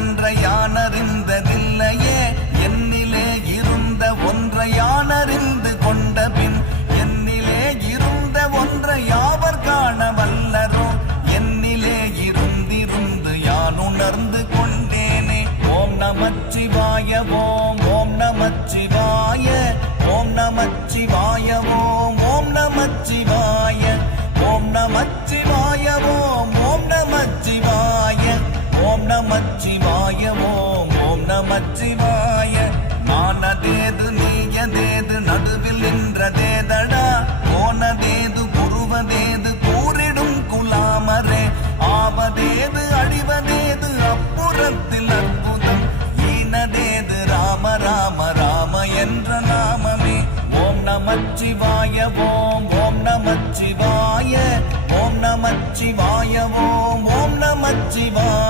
ஒன்றை யான் அறிந்ததில்லையே, என்னிலே இருந்த ஒன்றை யான் அறிந்து கொண்ட பின் என்னிலே இருந்த ஒன்றை யாவர் காண வல்லரோ, என்னிலே இருந்திருந்து யான் உணர்ந்து கொண்டேனே. ஓம் நமச்சிவாய ஓம் ஓம் நமச்சிவாய ஓம் நமச்சிவாய ஓம் ஓம் நமச்சிவாய ஓம் நமச்சிவாய ஓம் ஓம் நமச்சிவாய ஓம் நமச்சிவாய ஓம் ஓம் நமச்சிவாய. நானதேது நீயதேது நடுவில் நின்றதேதடா, போனதேது புருவதேது கூறிடும் குலாமரே, ஆவதேது அழிவதேது அப்புறத்தில் அற்புதம், ஈனதேது ராம ராம ராம என்ற நாமமே. ஓம் நமச்சிவாய ஓம் ஓம் நமச்சிவாய ஓம் நமச்சிவாய ஓம் ஓம் நமச்சிவாய.